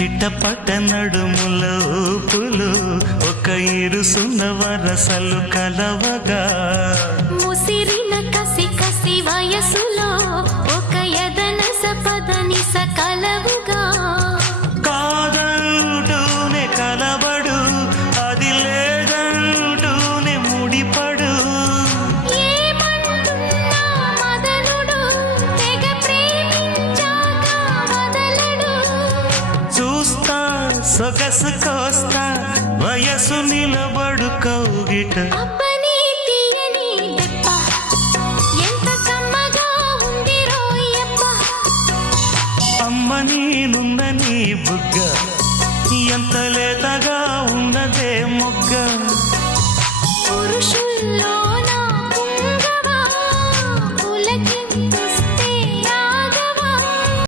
చిట్టపట్ట నడుముల ఊపులు ఒక ఇరుసున్న వరసలు కలవగా ముసిరిన కసి కసి వయసులో ఒక యదన సపదని సకలవుగా కాదంటూనే కలబడు అది లేదంటూనే ముడిపడు ఏమంటున్నా మదనుడు తెగ ప్రేమించాక వదలడు చూస్తా సొగసు కోస్తా వయసు నిలబడు కౌగిట అబ్బని తీయని దెబ్బ ఎంత కమ్మగా ఉంది రోయప్ప అమ్మ నేనున్న నీ బుగ్గ ఎంత లేతగా ఉన్నదే మొగ్గ పురుషుల్లో